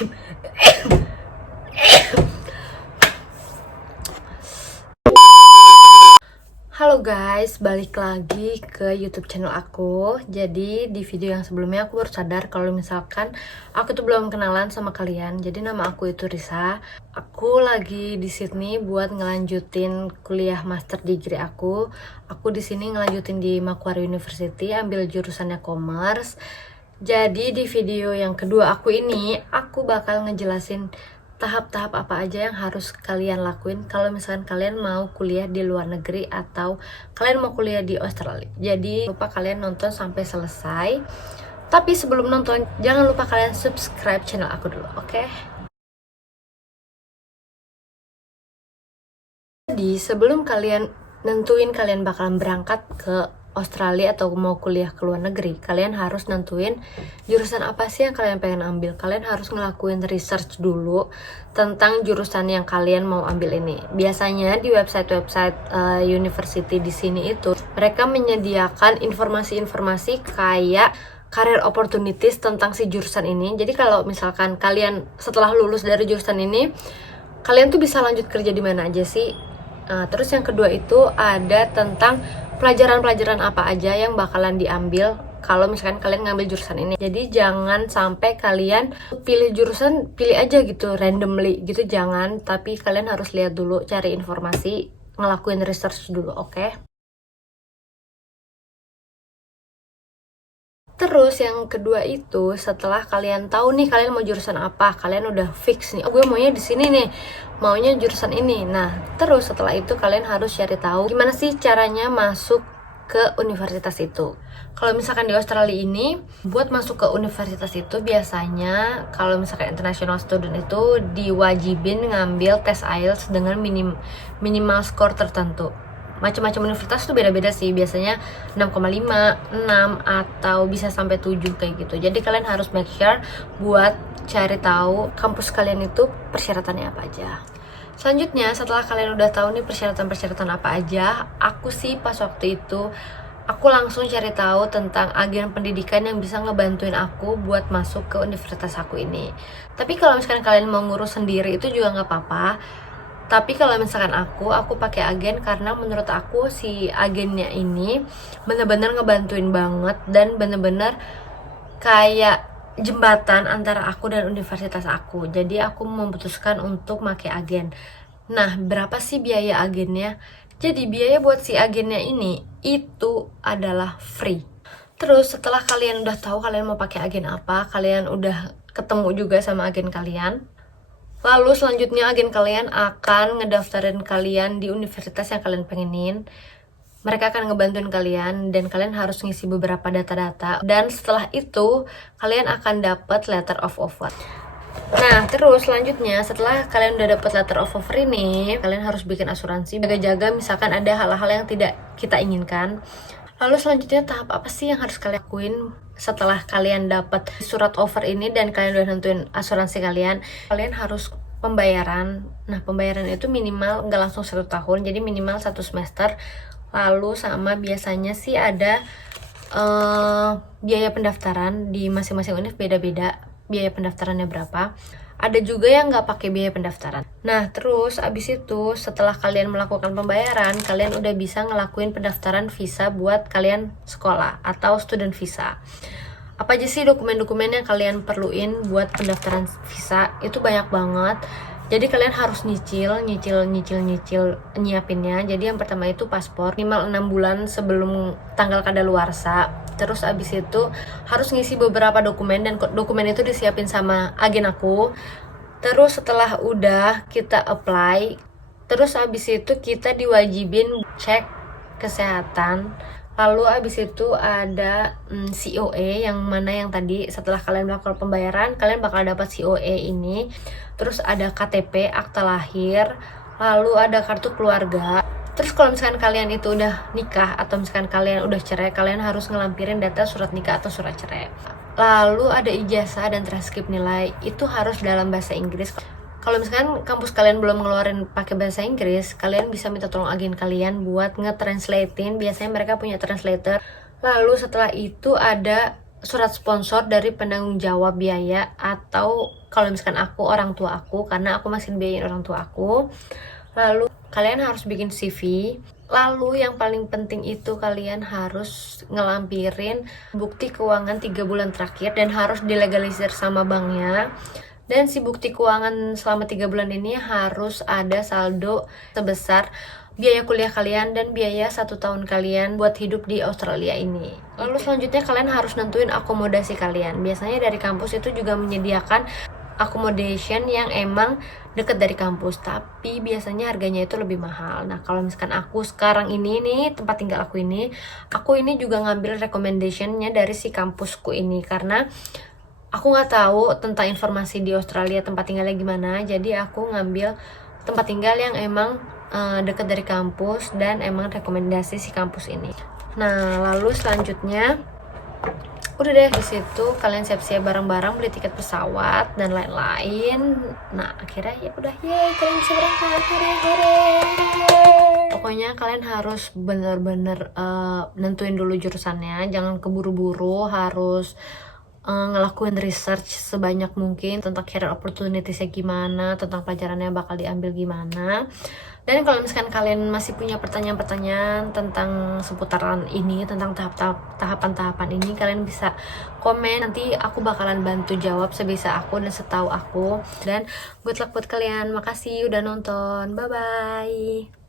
Halo guys, balik lagi ke YouTube channel aku. Jadi di video yang sebelumnya aku baru sadar kalau misalkan aku tuh belum kenalan sama kalian. Jadi nama aku itu Risa. Aku lagi di Sydney buat ngelanjutin kuliah master degree aku. Aku di sini ngelanjutin di Macquarie University, ambil jurusannya Commerce. Jadi di video yang kedua aku ini, aku bakal ngejelasin tahap-tahap apa aja yang harus kalian lakuin kalau misalkan kalian mau kuliah di luar negeri atau kalian mau kuliah di Australia. Jadi lupa kalian nonton sampai selesai. Tapi sebelum nonton, jangan lupa kalian subscribe channel aku dulu, oke? Jadi sebelum kalian nentuin kalian bakalan berangkat ke Australia atau mau kuliah ke luar negeri, kalian harus nentuin jurusan apa sih yang kalian pengen ambil. Kalian harus ngelakuin research dulu tentang jurusan yang kalian mau ambil ini. Biasanya di website-website university di sini itu mereka menyediakan informasi-informasi kayak career opportunities tentang si jurusan ini. Jadi kalau misalkan kalian setelah lulus dari jurusan ini, kalian tuh bisa lanjut kerja di mana aja sih. Terus yang kedua itu ada tentang pelajaran-pelajaran apa aja yang bakalan diambil kalau misalkan kalian ngambil jurusan ini. Jadi jangan sampai kalian pilih jurusan, pilih aja gitu randomly gitu, jangan. Tapi kalian harus lihat dulu, cari informasi, ngelakuin research dulu, oke? Terus yang kedua itu setelah kalian tahu nih kalian mau jurusan apa, kalian udah fix nih, oh gue maunya di sini nih, maunya jurusan ini. Nah, terus setelah itu kalian harus cari tahu gimana sih caranya masuk ke universitas itu. Kalau misalkan di Australia ini, buat masuk ke universitas itu biasanya kalau misalkan international student itu diwajibin ngambil tes IELTS dengan minimal skor tertentu. Macam-macam universitas tuh beda-beda sih, biasanya 6,5, 6 atau bisa sampai 7 kayak gitu. Jadi kalian harus make sure buat cari tahu kampus kalian itu persyaratannya apa aja. Selanjutnya setelah kalian udah tahu nih persyaratan-persyaratan apa aja, aku sih pas waktu itu aku langsung cari tahu tentang agen pendidikan yang bisa ngebantuin aku buat masuk ke universitas aku ini. Tapi kalau misalkan kalian mau ngurus sendiri itu juga nggak apa-apa. Tapi kalau misalkan aku pakai agen karena menurut aku si agennya ini bener-bener ngebantuin banget dan bener-bener kayak jembatan antara aku dan universitas aku. Jadi aku memutuskan untuk pakai agen. Nah, berapa sih biaya agennya? Jadi biaya buat si agennya ini itu adalah free. Terus setelah kalian udah tahu kalian mau pakai agen apa, kalian udah ketemu juga sama agen kalian. Lalu selanjutnya agen kalian akan ngedaftarin kalian di universitas yang kalian pengenin. Mereka akan ngebantuin kalian dan kalian harus ngisi beberapa data-data. Dan setelah itu kalian akan dapat letter of offer. Nah, terus selanjutnya setelah kalian udah dapat letter of offer ini, kalian harus bikin asuransi, jaga-jaga misalkan ada hal-hal yang tidak kita inginkan. Lalu selanjutnya tahap apa sih yang harus kalian lakuin setelah kalian dapat surat offer ini dan kalian udah nentuin asuransi kalian? Kalian harus pembayaran. Nah, pembayaran itu minimal nggak langsung 1 tahun, jadi minimal 1 semester. Lalu sama biasanya sih ada biaya pendaftaran di masing-masing univ beda-beda. Biaya pendaftarannya berapa? Ada juga yang nggak pakai biaya pendaftaran. Nah, terus abis itu setelah kalian melakukan pembayaran, kalian udah bisa ngelakuin pendaftaran visa buat kalian sekolah atau student visa. Apa aja sih dokumen-dokumen yang kalian perluin buat pendaftaran visa? Itu banyak banget. Jadi kalian harus nyicil nyiapinnya. Jadi yang pertama itu paspor, minimal 6 bulan sebelum tanggal kadaluarsa. Terus abis itu harus ngisi beberapa dokumen dan dokumen itu disiapin sama agen aku. Terus setelah udah kita apply, terus abis itu kita diwajibin cek kesehatan. Lalu abis itu ada COE yang mana yang tadi setelah kalian melakukan pembayaran kalian bakal dapat COE ini. Terus ada KTP, akta lahir, lalu ada kartu keluarga. Terus kalau misalkan kalian itu udah nikah atau misalkan kalian udah cerai, kalian harus ngelampirin data surat nikah atau surat cerai. Lalu ada ijazah dan transkrip nilai, itu harus dalam bahasa Inggris. Kalau misalkan kampus kalian belum ngeluarin pakai bahasa Inggris, kalian bisa minta tolong agen kalian buat nge-translatein. Biasanya mereka punya translator. Lalu setelah itu ada surat sponsor dari penanggung jawab biaya, atau kalau misalkan aku orang tua aku, karena aku masih biayain orang tua aku. Lalu kalian harus bikin CV. Lalu yang paling penting itu kalian harus ngelampirin bukti keuangan 3 bulan terakhir dan harus dilegalisir sama banknya. Dan si bukti keuangan selama 3 bulan ini harus ada saldo sebesar biaya kuliah kalian dan biaya 1 tahun kalian buat hidup di Australia ini. Lalu selanjutnya kalian harus nentuin akomodasi kalian. Biasanya dari kampus itu juga menyediakan accommodation yang emang deket dari kampus, tapi biasanya harganya itu lebih mahal. Nah, kalau misalkan aku sekarang ini nih, tempat tinggal aku ini juga ngambil recommendationnya dari si kampusku ini, karena aku nggak tahu tentang informasi di Australia tempat tinggalnya gimana, jadi aku ngambil tempat tinggal yang emang deket dari kampus dan emang rekomendasi si kampus ini. Nah, lalu selanjutnya udah deh, di situ kalian siap-siap bareng-bareng beli tiket pesawat dan lain-lain. Nah, akhirnya ya udah, kalian bisa berangkat. Hore. Pokoknya kalian harus bener-bener nentuin dulu jurusannya, jangan keburu-buru, harus ngelakuin research sebanyak mungkin tentang career opportunities-nya gimana, tentang pelajarannya bakal diambil gimana. Dan kalau misalkan kalian masih punya pertanyaan-pertanyaan tentang seputaran ini, tentang tahapan-tahapan ini, kalian bisa komen, nanti aku bakalan bantu jawab sebisa aku dan setahu aku. Dan good luck buat kalian, makasih udah nonton, bye bye.